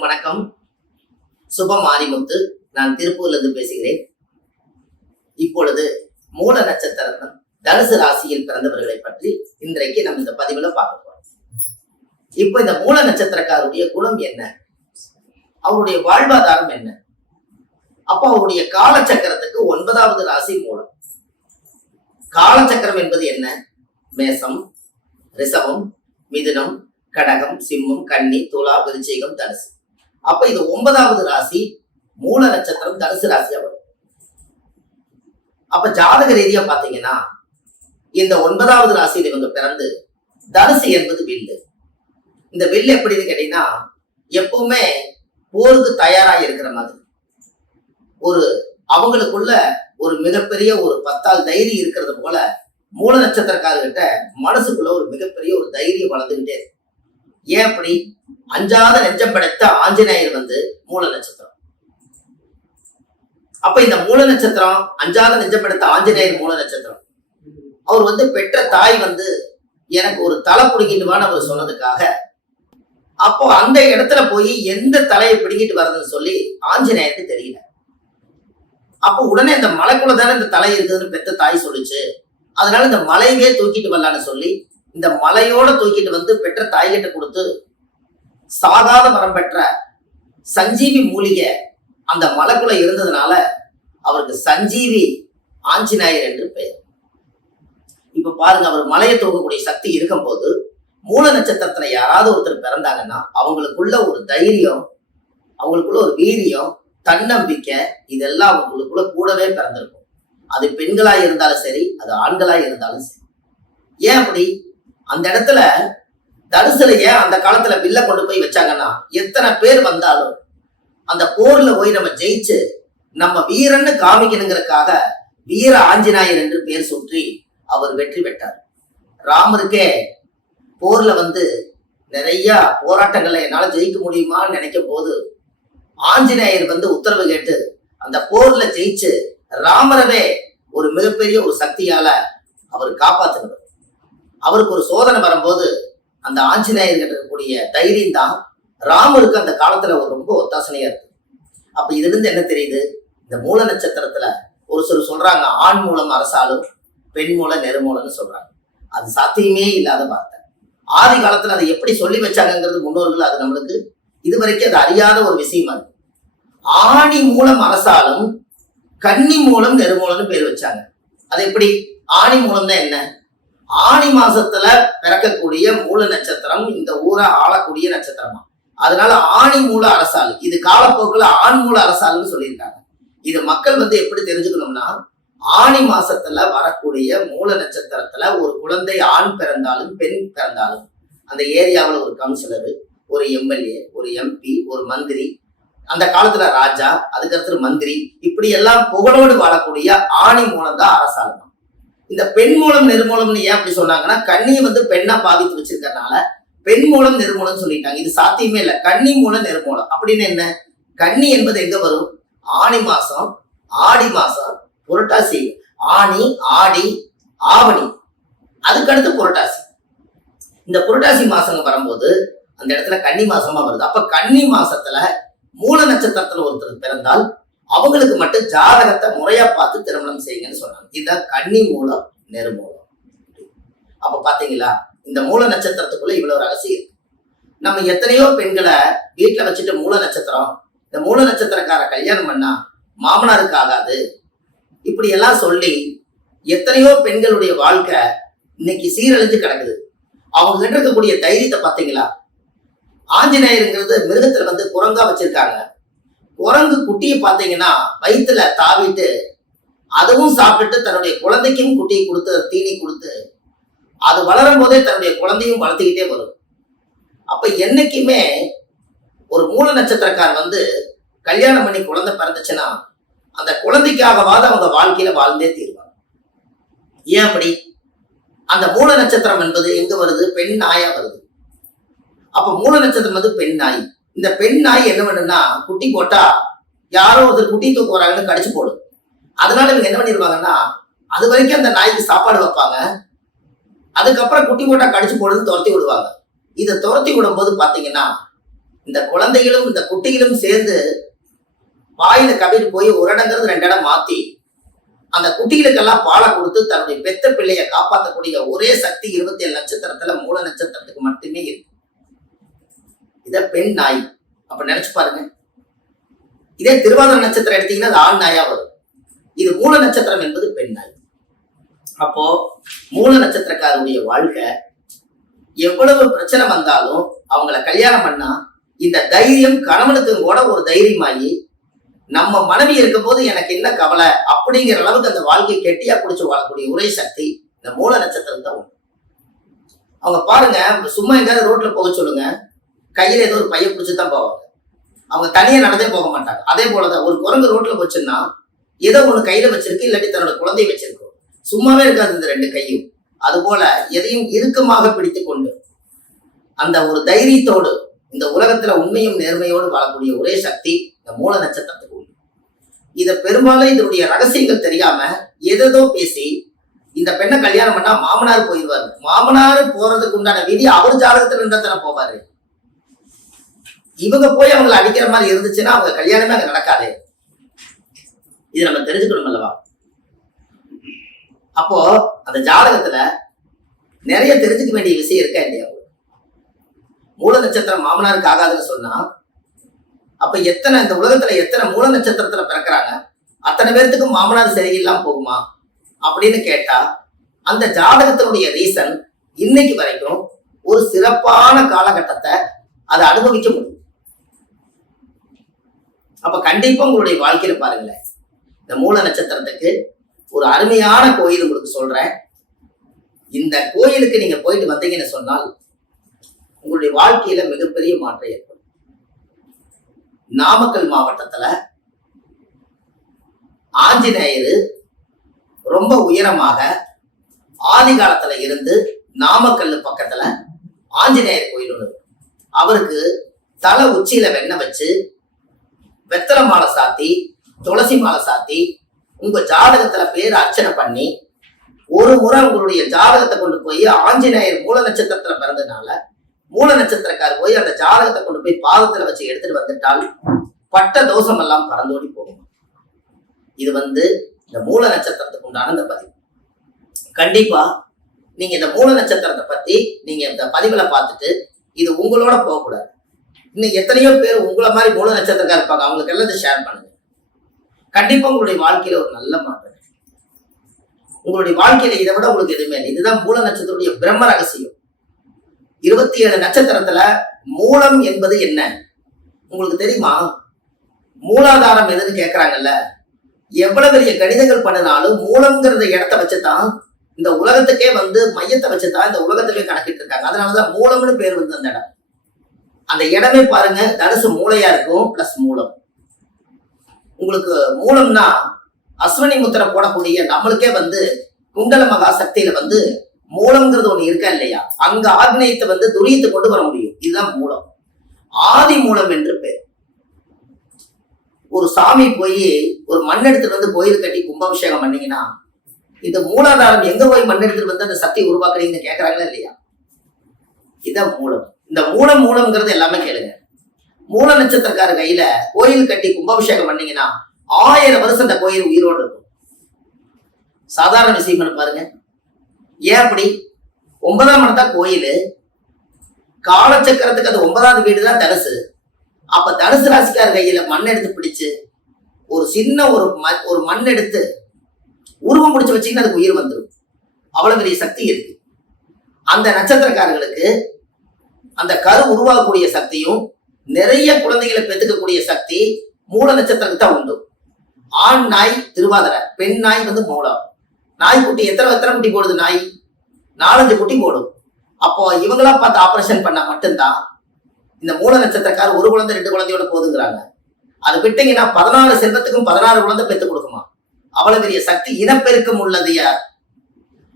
அனைவருக்கும் வணக்கம். சுப மாரிமுத்து. நான் திருப்பூர்ல இருந்து பேசுகிறேன். இப்பொழுது மூல நட்சத்திரம் தனுசு ராசியில் பிறந்தவர்களை பற்றி இன்றைக்கு நம்ம இந்த பதிவுல பார்க்க போறோம். இப்ப இந்த மூல நட்சத்திரக்காருடைய குணம் என்ன, அவருடைய வாழ்வாதாரம் என்ன, அப்ப அவருடைய காலச்சக்கரத்துக்கு 9வது ராசி மூலம். காலச்சக்கரம் என்பது என்ன? மேசம், ரிஷபம், மிதுனம், கடகம், சிம்மம், கன்னி, துலா, விருச்சிகம், தனுசு. அப்ப இது 9வது ராசி மூல நட்சத்திரம் தனுசு ராசியா வரும். அப்ப ஜாதக ரீதியா பாத்தீங்கன்னா இந்த 9வது ராசியில் இவங்க பிறந்து தனுசு என்பது வில்லு. இந்த வில்லு எப்படின்னு கேட்டீங்கன்னா எப்பவுமே போருக்கு தயாரா இருக்கிற மாதிரி ஒரு அவங்களுக்குள்ள ஒரு மிகப்பெரிய ஒரு 10 ஆள் தைரியம் இருக்கிறது போல மூல நட்சத்திரக்காரர்கிட்ட மனசுக்குள்ள ஒரு மிகப்பெரிய ஒரு தைரியம் வளர்ந்துகிட்டே இருக்கு. ஏன் அப்படி? அஞ்சாத நெஞ்சம் படைத்த ஆஞ்சநேயர் மூல நட்சத்திரம். அப்ப இந்த மூல நட்சத்திரம் அஞ்சாத நெஞ்சம் படைத்த ஆஞ்சநேயர் மூல நட்சத்திரம். அவர் பெற்ற தாய் எனக்கு ஒரு தலை பிடிக்கிட்டுவான்னு அவர் சொன்னதுக்காக அப்போ அந்த இடத்துல போய் எந்த தலையை பிடிக்கிட்டு வர்றதுன்னு சொல்லி ஆஞ்சநேயருக்கு தெரியல. அப்போ உடனே இந்த மலைக்குள்ள தானே இந்த தலை இருக்குதுன்னு பெத்த தாய் சொல்லிச்சு. அதனால இந்த மலையவே தூக்கிட்டு வரலான்னு சொல்லி இந்த மலையோட தூக்கிட்டு பெற்ற தாய்கிட்ட கொடுத்து சாகாத மரம் பெற்ற சஞ்சீவி மூலிகை அந்த மலைக்குள்ள இருந்ததுனால அவருக்கு சஞ்சீவி ஆஞ்சநேயர் என்று பெயர். இப்ப பாருங்க, அவர் மலையை தூக்கக்கூடிய சக்தி இருக்கும் போது மூல நட்சத்திரத்துல யாராவது ஒருத்தர் பிறந்தாங்கன்னா அவங்களுக்குள்ள ஒரு தைரியம், அவங்களுக்குள்ள ஒரு வீரியம், தன்னம்பிக்கை, இதெல்லாம் அவங்களுக்குள்ள கூடவே பிறந்திருக்கும். அது பெண்களா இருந்தாலும் சரி, அது ஆண்களா இருந்தாலும் சரி. ஏன் அப்படி? அந்த இடத்துல தனுசுல ஏன் அந்த காலத்துல வில்ல கொண்டு போய் வச்சாங்கன்னா எத்தனை பேர் வந்தாலும் அந்த போர்ல போய் நம்ம ஜெயிச்சு நம்ம வீரன்னு காமிக்கணுங்கிறதுக்காக வீர ஆஞ்சநேயர் என்று பேர் சுற்றி அவர் வெற்றி பெற்றார். ராமருக்கே போர்ல நிறைய போராட்டங்கள்ல என்னால ஜெயிக்க முடியுமான்னு நினைக்கும் போது ஆஞ்சநேயர் உத்தரவு கேட்டு அந்த போர்ல ஜெயிச்சு ராமரவே ஒரு மிகப்பெரிய ஒரு சக்தியால அவர் காப்பாத்தினார். அவருக்கு ஒரு சோதனை வரும்போது அந்த ஆஞ்சநேயர் இருக்கக்கூடிய தைரியம் தான் ராமருக்கு அந்த காலத்துல ஒரு ரொம்ப ஒத்தாசனையா இருக்கு. அப்ப இதுல இருந்து என்ன தெரியுது? இந்த மூல நட்சத்திரத்துல ஒரு சிலர் சொல்றாங்க ஆண் மூலம் அரசாலும் பெண் மூலம் நெருமூலம்னு சொல்றாங்க. அது சாத்தியமே இல்லாத வார்த்தை. ஆதி காலத்துல அதை எப்படி சொல்லி வச்சாங்கிறது முன்னோர்கள் அது நம்மளுக்கு இதுவரைக்கும் அது அறியாத ஒரு விஷயமா இருக்கு. ஆணி மூலம் அரசாலும் கன்னி மூலம் நெருமூலம்னு பேர் வச்சாங்க. அது எப்படி? ஆணி மூலம் தான் என்ன? ஆணி மாசத்துல பிறக்கக்கூடிய மூல நட்சத்திரம் இந்த ஊரை ஆளக்கூடிய நட்சத்திரமா. அதனால ஆணி மூல அரசால், இது காலப்போக்குல ஆண் மூல அரசாலுன்னு சொல்லியிருக்காங்க. இது மக்கள் எப்படி தெரிஞ்சுக்கணும்னா ஆணி மாசத்துல வரக்கூடிய மூல நட்சத்திரத்துல ஒரு குழந்தை ஆண் பிறந்தாலும் பெண் பிறந்தாலும் அந்த ஏரியாவில் ஒரு கவுன்சிலரு, ஒரு எம்எல்ஏ, ஒரு எம்பி, ஒரு மந்திரி, அந்த காலத்துல ராஜா, அதுக்கடுத்து மந்திரி, இப்படி எல்லாம் புகழோடு வாழக்கூடிய ஆணி மூலம் தான் அரசாங்கம். இந்த பெண் மூலம் நெருமூலம்னு ஏன் அப்படி சொன்னாங்கன்னா கன்னியை பெண்ணா பாதித்து வச்சிருக்கறனால பெண் மூலம் நெருமூலம் சொல்லிட்டாங்க. இது சாத்தியமே இல்லை. கன்னி மூலம் நெருமூலம் அப்படின்னு என்ன? கன்னி என்பது எங்க வரும்? ஆணி மாசம், ஆடி மாசம், புரட்டாசி. ஆணி, ஆடி, ஆவணி, அதுக்கடுத்து புரட்டாசி. இந்த புரட்டாசி மாசங்க வரும்போது அந்த இடத்துல கன்னி மாசமா வருது. அப்ப கன்னி மாசத்துல மூல நட்சத்திரத்துல ஒருத்தர் பிறந்தால் அவங்களுக்கு மட்டும் ஜாதகத்தை முறையா பார்த்து திருமணம் செய்யுங்கன்னு சொன்னாங்க. இதுதான் கன்னி மூலம் நெருமூலம். அப்ப பாத்தீங்களா, இந்த மூல நட்சத்திரத்துக்குள்ள இவ்வளவு ரகசியம் இருக்கு. நம்ம எத்தனையோ பெண்களை வீட்டுல வச்சுட்டு மூல நட்சத்திரம், இந்த மூல நட்சத்திரக்கார கல்யாணம் பண்ணா மாமனாருக்கு ஆகாது, இப்படி எல்லாம் சொல்லி எத்தனையோ பெண்களுடைய வாழ்க்கை இன்னைக்கு சீரழிஞ்சு கிடக்குது. அவங்க கிட்ட இருக்கக்கூடிய தைரியத்தை பாத்தீங்களா? ஆஞ்சநேயருங்கிறது மிருகத்துல குரங்கா வச்சிருக்காங்க. குரங்கு குட்டியை பார்த்தீங்கன்னா வயிற்றுல தாவிட்டு அதுவும் சாப்பிட்டுட்டு தன்னுடைய குழந்தைக்கும் குட்டியை கொடுத்து தீனி கொடுத்து அது வளரும் போதே தன்னுடைய குழந்தையும் வளர்த்துக்கிட்டே வரும். அப்ப என்னைக்குமே ஒரு மூல நட்சத்திரக்கார் கல்யாணம் பண்ணி குழந்தை பிறந்துச்சுன்னா அந்த குழந்தைக்காகவாது அவங்க வாழ்க்கையில வாழ்ந்தே தீர்வாங்க. ஏன் அப்படி? அந்த மூல நட்சத்திரம் என்பது எங்க வருது? பெண் நாயா வருது. அப்ப மூல நட்சத்திரம் பெண் நாய். இந்த பெண் நாய் என்ன பண்ணுன்னா குட்டி போட்டா யாரோ ஒருத்தர் குட்டி தூக்க வராங்கன்னு கடிச்சு போடும். அதனால இவங்க என்ன பண்ணிருவாங்கன்னா அது வரைக்கும் அந்த நாய்க்கு சாப்பாடு வைப்பாங்க. அதுக்கப்புறம் குட்டி போட்டா கடிச்சு போடுன்னு துரத்தி விடுவாங்க. இதை துரத்தி விடும் போது பாத்தீங்கன்னா இந்த குழந்தைகளும் இந்த குட்டிகளும் சேர்ந்து வாயில கவிட்டு போய் ஒரு இடங்கிறது 2 இடம் மாத்தி அந்த குட்டிகளுக்கெல்லாம் பாலை கொடுத்து தன்னுடைய பெத்த பிள்ளைய காப்பாற்றக்கூடிய ஒரே சக்தி 27 நட்சத்திரத்துல மூல நட்சத்திரத்துக்கு மட்டுமே இருக்கு. இத பெண் நாய். அப்ப நினைச்சு பாருங்க. இதே திருவாதிரை நட்சத்திரம் எடுத்தீங்கன்னா அது ஆண் நாயா வரும். இது மூல நட்சத்திரம் என்பது பெண் நாய். அப்போ மூல நட்சத்திரக்காரருடைய வாழ்க்கை எவ்வளவு பிரச்சனை வந்தாலும் அவங்கள கல்யாணம் பண்ணா இந்த தைரியம் கணவனுக்கும் கூட ஒரு தைரியமாயி நம்ம மனைவி இருக்கும் போது எனக்கு என்ன கவலை அப்படிங்கிற அளவுக்கு அந்த வாழ்க்கையை கெட்டியா குடிச்சு வாழக்கூடிய ஒரே சக்தி இந்த மூல நட்சத்திரத்தை உண்டு. அவங்க பாருங்க, சும்மா எங்கேயாவது ரோட்ல போக சொல்லுங்க, கையில ஏதோ ஒரு பைய பிடிச்சுதான் போவாங்க. அவங்க தனியா நடந்தே போக மாட்டாங்க. அதே போலதான் ஒரு குரங்கு ரோட்ல போச்சுன்னா ஏதோ ஒண்ணு கையில வச்சிருக்கு, இல்லாட்டி தன்னோட குழந்தைய வச்சிருக்கும். சும்மாவே இருக்காது இந்த 2 கையும். அது போல எதையும் இறுக்கமாக பிடித்து கொண்டு அந்த ஒரு தைரியத்தோடு இந்த உலகத்துல உண்மையும் நேர்மையோடு வாழக்கூடிய ஒரே சக்தி இந்த மூல நட்சத்திரத்துக்கு உண்டு. இத பெரும்பாலும் இதனுடைய ரகசியங்கள் தெரியாம ஏதோ பேசி இந்த பெண்ணை கல்யாணம் பண்ணா மாமனார் போயிடுவாரு. மாமனார் போறதுக்கு உண்டான விதி அவர் ஜாதகத்துல இருந்தா போவாரு. இவங்க போய் அவங்களை அடிக்கிற மாதிரி இருந்துச்சுன்னா அவங்க கல்யாணமே அங்க நடக்காது. இது நம்ம தெரிஞ்சுக்கணும் அல்லவா? அப்போ அந்த ஜாதகத்துல நிறைய தெரிஞ்சுக்க வேண்டிய விஷயம் இருக்கா இல்லையா? மூல நட்சத்திரம் மாமனாருக்கு ஆகாதுன்னு சொன்னா அப்ப இந்த உலகத்துல எத்தனை மூல நட்சத்திரத்துல பிறக்கிறாங்க, அத்தனை பேர்த்துக்கு மாமனார் சரியில்லாம போகுமா அப்படின்னு கேட்டா அந்த ஜாதகத்தினுடைய ரீசன் இன்னைக்கு வரைக்கும் ஒரு சிறப்பான காலகட்டத்தை அதை அனுபவிக்க முடியும். அப்ப கண்டிப்பா உங்களுடைய வாழ்க்கையில பாருங்களேன், இந்த மூல நட்சத்திரத்துக்கு ஒரு அருமையான கோயில் உங்களுக்கு சொல்றேன். இந்த கோயிலுக்கு நீங்க போயிட்டு வந்தீங்கன்னு சொன்னால் உங்களுடைய வாழ்க்கையில மிகப்பெரிய மாற்றம் ஏற்படும். நாமக்கல் மாவட்டத்துல ஆஞ்சநேயர் ரொம்ப உயரமாக ஆதி காலத்துல இருந்து நாமக்கல் பக்கத்துல ஆஞ்சநேயர் கோயில் ஒன்று. அவருக்கு தலை உச்சியில வெண்ணெய் வச்சு வெத்தலை மாலை சாத்தி துளசி மாலை சாத்தி உங்க ஜாதகத்துல பேர் அர்ச்சனை பண்ணி ஒரு முறை உங்களுடைய ஜாதகத்தை கொண்டு போய் ஆஞ்சநேயர் மூல நட்சத்திரத்துல பிறந்ததுனால மூல நட்சத்திரக்காரர் போய் அந்த ஜாதகத்தை கொண்டு போய் பாதத்துல வச்சு எடுத்துட்டு வந்துட்டால் பட்ட தோஷம் எல்லாம் பறந்தோடி போகும். இது இந்த மூல நட்சத்திரத்துக்கு உண்டான இந்த பதிவு. கண்டிப்பா நீங்க இந்த மூல நட்சத்திரத்தை பத்தி நீங்க இந்த பதிவுல பார்த்துட்டு இது உங்களோட போகக்கூடாது. இன்னும் எத்தனையோ பேர் உங்களை மாதிரி மூல நட்சத்திரக்காரர் இருப்பாங்க, அவங்களுக்கு எல்லாம் ஷேர் பண்ணுங்க. கண்டிப்பா உங்களுடைய வாழ்க்கையில ஒரு நல்ல மாற்றம். உங்களுடைய வாழ்க்கையில இதை விட உங்களுக்கு எதுவுமே இல்லை. இதுதான் மூல நட்சத்திரத்துடைய பிரம்ம ரகசியம். 27 நட்சத்திரத்துல மூலம் என்பது என்ன உங்களுக்கு தெரியுமா? மூலாதாரம் எதுன்னு கேட்கறாங்கல்ல, எவ்வளவு பெரிய கணிதங்கள் பண்ணினாலும் மூலம்ங்கிறத இடத்த வச்சுதான் இந்த உலகத்துக்கே மையத்தை வச்சுதான் இந்த உலகத்துக்கே கணக்கிட்டு இருக்காங்க. அதனாலதான் மூலம்னு பேர் அந்த இடம். அந்த இடமே பாருங்க, தனுசு மூளையா இருக்கும் பிளஸ் மூலம். உங்களுக்கு மூலம்னா அஸ்வினி முத்திரை போடக்கூடிய நம்மளுக்கே குண்டல மகா சக்தியில மூலம்ங்கிறது ஒண்ணு இருக்கா இல்லையா, அங்க ஆக்னேயத்தை துரியத்தை கொண்டு வர முடியும். இதுதான் மூலம். ஆதி மூலம் என்று பேர். ஒரு சாமி போய் ஒரு மண் எடுத்துட்டு கோயில் கட்டி கும்பாபிஷேகம் பண்ணீங்கன்னா இந்த மூலாதாரம் எங்க போய் மண் எடுத்துட்டு அந்த சக்தி உருவாக்குறீங்கன்னு கேட்கறாங்களா இல்லையா? இதுதான் மூலம். இந்த மூலம்ங்கிறது எல்லாமே கேளுங்க. மூல நட்சத்திரக்கார கையில கோயில் கட்டி கும்பாபிஷேகம் பண்ணீங்கன்னா 1000 வருஷம் அந்த கோயில் உயிரோடு இருக்கும். சாதாரண விஷயம் பாருங்க. ஏன் அப்படி? 9ஆம் இடம் தான் கோயில். காலச்சக்கரத்துக்கு அது 9வது வீடு தான் தனுசு. அப்ப தனுசு ராசிக்கார கையில மண் எடுத்து பிடிச்சு ஒரு சின்ன ஒரு மண் எடுத்து உருவம் பிடிச்சு வச்சீங்கன்னா அதுக்கு உயிர் வந்துடும். அவ்வளவு பெரிய சக்தி இருக்கு. அந்த நட்சத்திரக்காரர்களுக்கு அந்த கரு உருவாகக்கூடிய சக்தியும் நிறைய குழந்தைகளை பெற்றுக்கக்கூடிய சக்தி மூல நட்சத்திரத்துக்கு தான் உண்டு. ஆண் நாய் திருவாதிரை, பெண் நாய் மூலம். நாய்க்குட்டி எத்தனை குட்டி போடுது? நாய் 4-5 குட்டி போடும். அப்போ இவங்களா பார்த்து ஆபரேஷன் பண்ணா மட்டும்தான் இந்த மூல நட்சத்திரக்கார ஒரு குழந்தை 2 குழந்தையோட போதுங்கிறாங்க. அது விட்டீங்கன்னா 14 செல்வத்துக்கும் 16 குழந்தை பெற்று கொடுக்குமா. அவ்வளவு பெரிய சக்தி இனப்பெருக்கம் உள்ளது. யார்?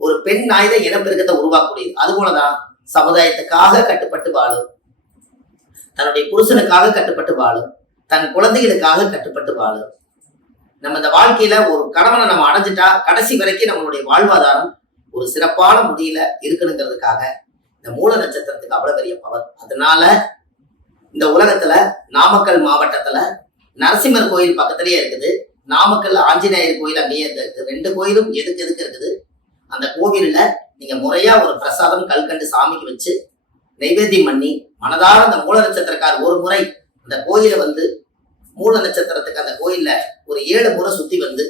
ஒரு பெண் நாய் தான் இனப்பெருக்கத்தை உருவாக்கக்கூடியது. அது போலதான் சமுதாயத்துக்காக கட்டுப்பட்டு வாழும், தன்னுடைய புருஷனுக்காக கட்டுப்பட்டு வாழும், தன் குழந்தைகளுக்காக கட்டுப்பட்டு வாழும். நம்ம இந்த வாழ்க்கையில ஒரு கணவனை நம்ம அடைஞ்சிட்டா கடைசி வரைக்கும் நம்மளுடைய வாழ்வாதாரம் ஒரு சிறப்பான முறையில இருக்கணுங்கிறதுக்காக இந்த மூல நட்சத்திரத்துக்கு அவ்வளவு பெரிய பவர். அதனால இந்த உலகத்துல நாமக்கல் மாவட்டத்துல நரசிம்மர் கோயில் பக்கத்துலயே இருக்குது. நாமக்கல் ஆஞ்சநேயர் கோயில் அங்கேயே இருக்குது. 2 கோயிலும் எதுக்கு இருக்குது. அந்த கோவில்ல நீங்க முறையா ஒரு பிரசாதம் கல்கண்டு சாமிக்கு வச்சு நைவேத்தியம் பண்ணி மனதார அந்த மூல நட்சத்திரக்கார் ஒரு முறை அந்த கோயிலை வந்து மூல நட்சத்திரத்துக்கு அந்த கோயில்ல ஒரு 7 முறை சுத்தி வந்து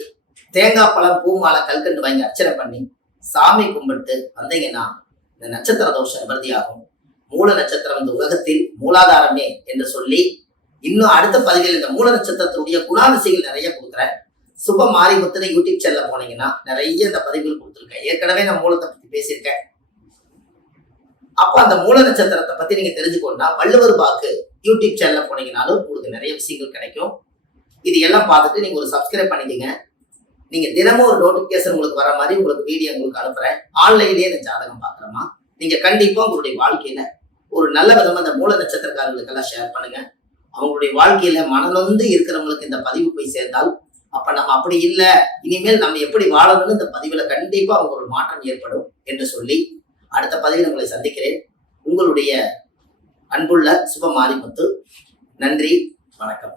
தேங்காய் பழம் பூ மாலை கல்கண்டு வாங்கி அர்ச்சனை பண்ணி சாமி கும்பிட்டு வந்தீங்கன்னா இந்த நட்சத்திர தோஷம் நிவர்த்தியாகும். மூல நட்சத்திரம் இந்த உலகத்தில் மூலாதாரமே என்று சொல்லி இன்னும் அடுத்த பதிவில் இந்த மூல நட்சத்திரத்துடைய குணாதிசைகள் நிறைய கொடுக்குறேன். சுப மாரிமுத்துன்னு யூடியூப் சேனல்ல போனீங்கன்னா நிறைய இந்த பதிவுகள் கொடுத்துருக்கேன். ஏற்கனவே நான் மூலத்தை பத்தி பேசியிருக்கேன். அப்போ அந்த மூல நட்சத்திரத்தை பத்தி நீங்க தெரிஞ்சுக்கணும்னா வள்ளுவர் பாக்கு யூடியூப் சேனல்ல போனீங்கன்னாலும் உங்களுக்கு நிறைய விஷயங்கள் கிடைக்கும். இது எல்லாம் பார்த்துட்டு நீங்க ஒரு சப்ஸ்கிரைப் பண்ணிக்கங்க. நீங்க தினமும் ஒரு நோட்டிபிகேஷன் உங்களுக்கு வர மாதிரி உங்களுக்கு வீடியோ உங்களுக்கு அனுப்புறேன். ஆன்லைன்லயே இந்த ஜாதகம் பாக்குறோமா நீங்க கண்டிப்பா உங்களுடைய வாழ்க்கையில ஒரு நல்ல விதமா இந்த மூல நட்சத்திரக்காரர்களுக்கு எல்லாம் ஷேர் பண்ணுங்க. அவங்களுடைய வாழ்க்கையில மனநொந்து இருக்கிறவங்களுக்கு இந்த பதிவு போய் சேர்ந்தால் அப்ப நம்ம அப்படி இல்லை, இனிமேல் நம்ம எப்படி வாழணும்னு இந்த பதிவுல கண்டிப்பா அவங்க ஒரு மாற்றம் ஏற்படும் என்று சொல்லி அடுத்த பதிவில் உங்களை சந்திக்கிறேன். உங்களுடைய அன்புள்ள சுப மாரிமுத்து. நன்றி, வணக்கம்.